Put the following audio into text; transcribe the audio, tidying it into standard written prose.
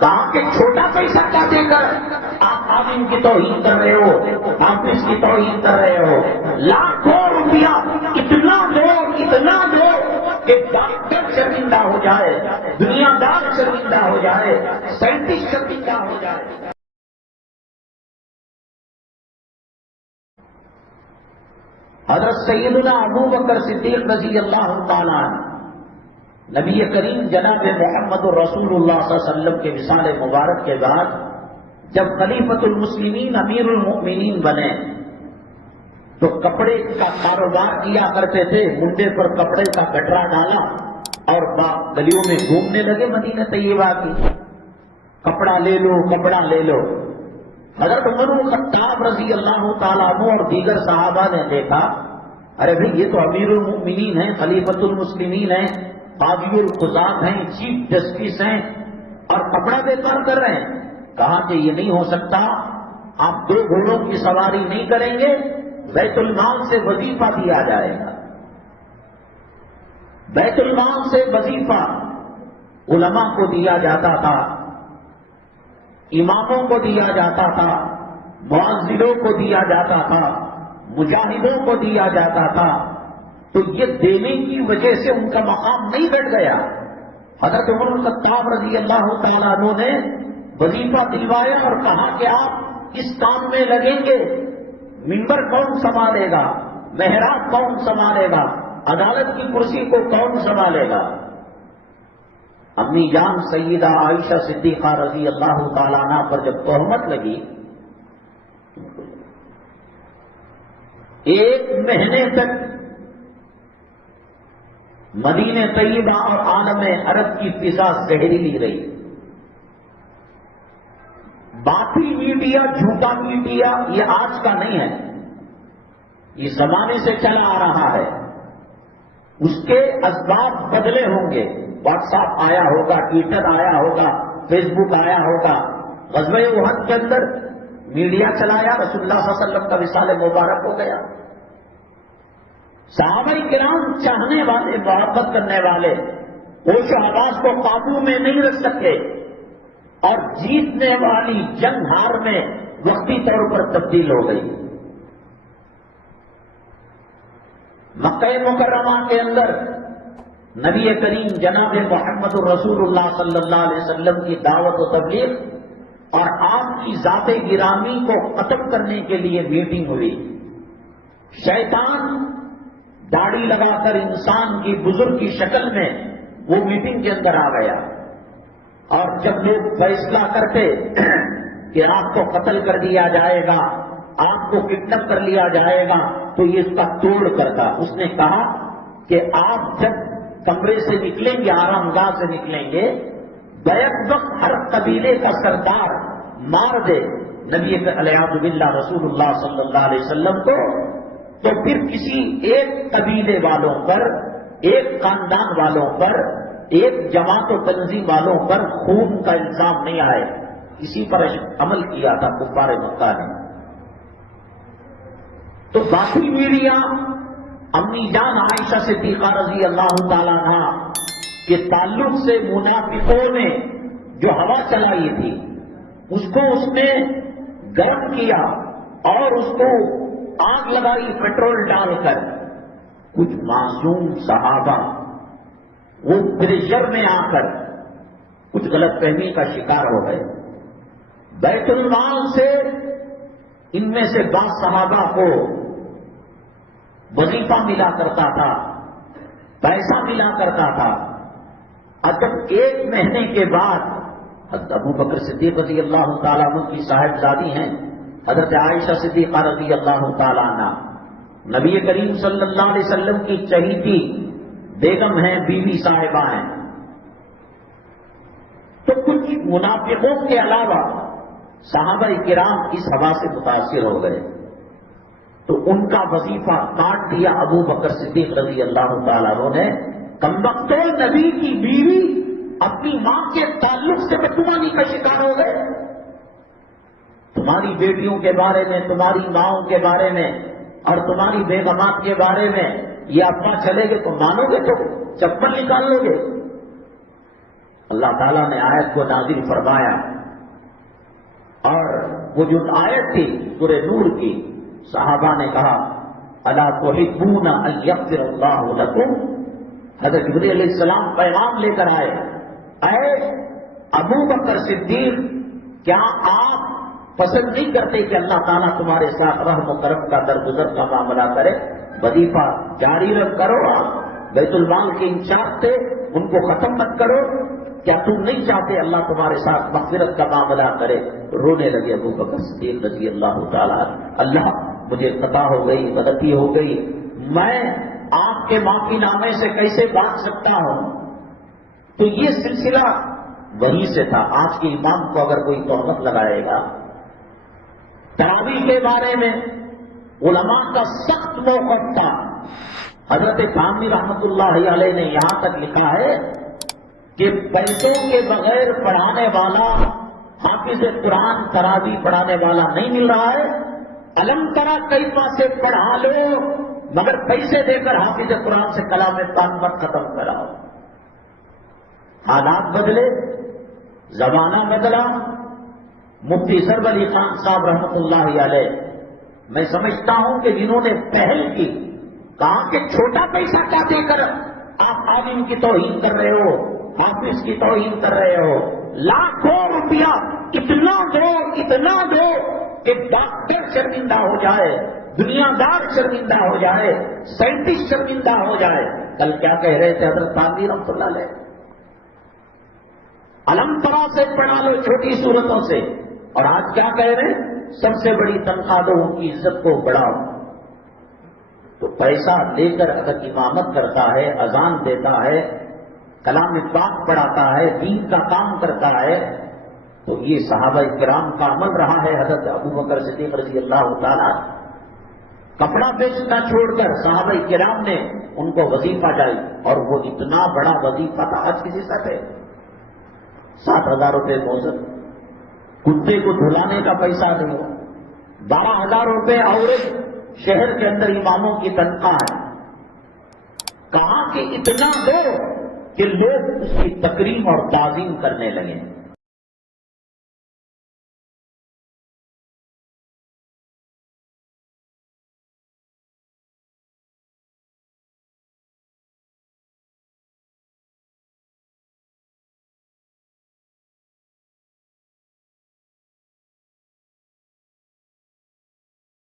کہا کہ چھوٹا پیسہ کیا دے کر آپ عالم کی توہین کر رہے ہو، حافظ کی توہین کر رہے ہو؟ لاکھوں روپیہ اتنا دو کہ ڈاکٹر شرمندہ ہو جائے، دنیا دار شرمندہ ہو جائے، سائنٹسٹ شرمندہ ہو جائے۔ حضرت سیدنا ابو بکر صدیق رضی اللہ تعالیٰ عنہ نبی کریم جناب محمد رسول اللہ صلی اللہ علیہ وسلم کے وصال مبارک کے بعد جب خلیفۃ المسلمین امیر المؤمنین بنے تو کپڑے کا کاروبار کیا کرتے تھے، منڈے پر کپڑے کا گٹرا ڈالا اور گلیوں میں گھومنے لگے مدینہ طیبہ کی، کپڑا لے لو کپڑا لے لو۔ حضرت عمر بن خطاب رضی اللہ تعالیٰ عنہ اور دیگر صحابہ نے دیکھا، ارے بھئی یہ تو امیر المؤمنین ہیں، خلیفۃ المسلمین ہیں، قاضی القضات ہیں، چیف جسٹس ہیں، اور کپڑا بیکار کر رہے ہیں۔ کہا کہ یہ نہیں ہو سکتا، آپ 2 گھوڑوں کی سواری نہیں کریں گے، بیت المال سے وظیفہ دیا جائے گا۔ بیت المال سے وظیفہ علماء کو دیا جاتا تھا، اماموں کو دیا جاتا تھا، معذروں کو دیا جاتا تھا، مجاہدوں کو دیا جاتا تھا، تو یہ دینے کی وجہ سے ان کا مقام نہیں بڑھ گیا۔ حضرت عمر بن خطاب رضی اللہ تعالیٰ عنہ نے وظیفہ دلوایا اور کہا کہ آپ اس کام میں لگیں گے، منبر کون سنبھالے گا، محراب کون سنبھالے گا، عدالت کی کرسی کو کون سنبھالے گا؟ امی جان سیدہ عائشہ صدیقہ رضی اللہ تعالیٰ عنہ پر جب تہمت لگی، 1 مہینے تک مدینہ طیبہ اور عالم عرب کی فضا زہریلی رہی۔ باطل میڈیا، جھوٹا میڈیا یہ آج کا نہیں ہے، یہ زمانے سے چلا آ رہا ہے، اس کے اسباب بدلے ہوں گے۔ واٹس ایپ آیا ہوگا، ٹویٹر آیا ہوگا، فیس بک آیا ہوگا۔ غزوہ احد کے اندر میڈیا چلایا، رسول اللہ صلی اللہ علیہ وسلم کا وصال مبارک ہو گیا۔ صحابہ کرام چاہنے والے، محبت کرنے والے ہوش و حواس کو قابو میں نہیں رکھ سکے اور جیتنے والی جنگ ہار میں وقتی طور پر تبدیل ہو گئی۔ مکہ مکرمہ کے اندر نبی کریم جناب محمد رسول اللہ صلی اللہ علیہ وسلم کی دعوت و تبلیغ اور آپ کی ذات گرامی کو ختم کرنے کے لیے میٹنگ ہوئی۔ شیطان داڑھی لگا کر انسان کی بزرگ کی شکل میں وہ میٹنگ کے اندر آ گیا، اور جب لوگ فیصلہ کرتے کہ آپ کو قتل کر دیا جائے گا، آپ کو کڈنیپ کر لیا جائے گا، تو یہ اس کا توڑ کرتا۔ اس نے کہا کہ آپ جب کمرے سے نکلیں گے، آرام گاہ سے نکلیں گے، بیک وقت ہر قبیلے کا سردار مار دے نبی علیہ باللہ رسول اللہ صلی اللہ علیہ وسلم کو، تو پھر کسی ایک قبیلے والوں پر، ایک خاندان والوں پر، ایک جماعت و تنظیم والوں پر خون کا الزام نہیں آئے۔ اسی پر عمل کیا تھا کفار مکہ نے۔ تو باقی میڈیا امی جان عائشہ صدیقہ رضی اللہ تعالیٰ عنہ کے تعلق سے منافقوں نے جو ہوا چلائی تھی، اس کو اس نے گرم کیا اور اس کو آگ لگائی پیٹرول ڈال کر۔ کچھ معصوم صحابہ وہ پریشر میں آ کر کچھ غلط فہمی کا شکار ہو گئے۔ بیت المال سے ان میں سے بعض صحابہ کو وظیفہ ملا کرتا تھا، پیسہ ملا کرتا تھا، اور جب 1 مہینے کے بعد حضرت ابو بکر صدیق رضی اللہ تعالیٰ عنہ کی صاحبزادی ہیں حضرت عائشہ صدیقہ رضی اللہ تعالیٰ عنہ، نبی کریم صلی اللہ علیہ وسلم کی چہیتی بیگم ہیں، بیوی صاحبہ ہیں، تو کچھ منافقوں کے علاوہ صحابہ کرام اس ہوا سے متاثر ہو گئے، تو ان کا وظیفہ کاٹ دیا ابو بکر صدیق رضی اللہ تعالیٰ عنہ نے۔ کمبختوں نبی کی بیوی اپنی ماں کے تعلق سے بدگمانی کا شکار ہو گئے۔ تمہاری بیٹیوں کے بارے میں، تمہاری ماؤں کے بارے میں اور تمہاری بیگمات کے بارے میں یہ افواہ چلے گے تو مانو گے، تو چپل نکال لو گے۔ اللہ تعالیٰ نے آیت کو نازل فرمایا، اور وہ جو آیت تھی سورہ نور کی، صحابہ نے کہا الا تحبون ان یغفر اللہ لکم، حضرت جبرائیل علیہ السلام پیغام لے کر آئے، اے ابو بکر صدیق، کیا آپ پسند نہیں کرتے کہ اللہ تعالیٰ تمہارے ساتھ رحم و کرم کا درگزر کا معاملہ کرے؟ وظیفہ جاری کرو، آپ بیت المال کے انچارج تھے، ان کو ختم مت کرو، کیا تم نہیں چاہتے اللہ تمہارے ساتھ مغفرت کا معاملہ کرے؟ رونے لگے ابو بکر صدیق رضی اللہ تعالیٰ، اللہ مجھے خطا ہو گئی، غلطی ہو گئی، میں آپ کے معافی نامے سے کیسے بانٹ سکتا ہوں؟ تو یہ سلسلہ وہیں سے تھا۔ آج کے امام کو اگر کوئی تہمت لگائے گا، تراویح کے بارے میں علماء کا سخت موقف تھا۔ حضرت تھانوی رحمۃ اللہ علیہ نے یہاں تک لکھا ہے کہ پیسوں کے بغیر پڑھانے والا حافظ قرآن تراویح پڑھانے والا نہیں مل رہا ہے، علم ترا کیفا سے پڑھا لو، مگر پیسے دے کر حافظ قرآن سے کلام پاک مت ختم کراؤ۔ حالات بدلے، زمانہ بدلا۔ مفتی سرور علی خان صاحب رحمۃ اللہ علیہ، میں سمجھتا ہوں کہ جنہوں نے پہل کی، کہا کہ چھوٹا پیسہ کیا دے کر آپ عالم کی توہین کر رہے ہو، حافظ کی توہین کر رہے ہو، لاکھوں روپیہ اتنا دو کہ ڈاکٹر شرمندہ ہو جائے، دنیا دار شرمندہ ہو جائے، سائنٹسٹ شرمندہ ہو جائے۔ کل کیا کہہ رہے تھے حضرت تھانوی رحمۃ اللہ علیہ؟ علم ترا سے پڑھا لو، چھوٹی صورتوں سے، اور آج کیا کہہ رہے ہیں؟ سب سے بڑی تنخواہ دو، ان کی عزت کو بڑھاؤ۔ تو پیسہ لے کر اگر امامت کرتا ہے، اذان دیتا ہے، کلام پاک پڑھاتا ہے، دین کا کام کرتا ہے، تو یہ صحابہ کرام کا عمل رہا ہے۔ حضرت ابو بکر صدیق رضی اللہ تعالیٰ کپڑا بیچنا چھوڑ کر صحابہ کرام نے ان کو وظیفہ جاری، اور وہ اتنا بڑا وظیفہ تھا، آج کسی ساتھ ہے 7,000 روپے موزن، کتے کو دھلانے کا پیسہ نہیں ہو، 12,000 روپے عورت شہر کے اندر اماموں کی تنخواہ ہے۔ کہاں کہ اتنا دو کہ لوگ اس کی تکریم اور تعظیم کرنے لگے۔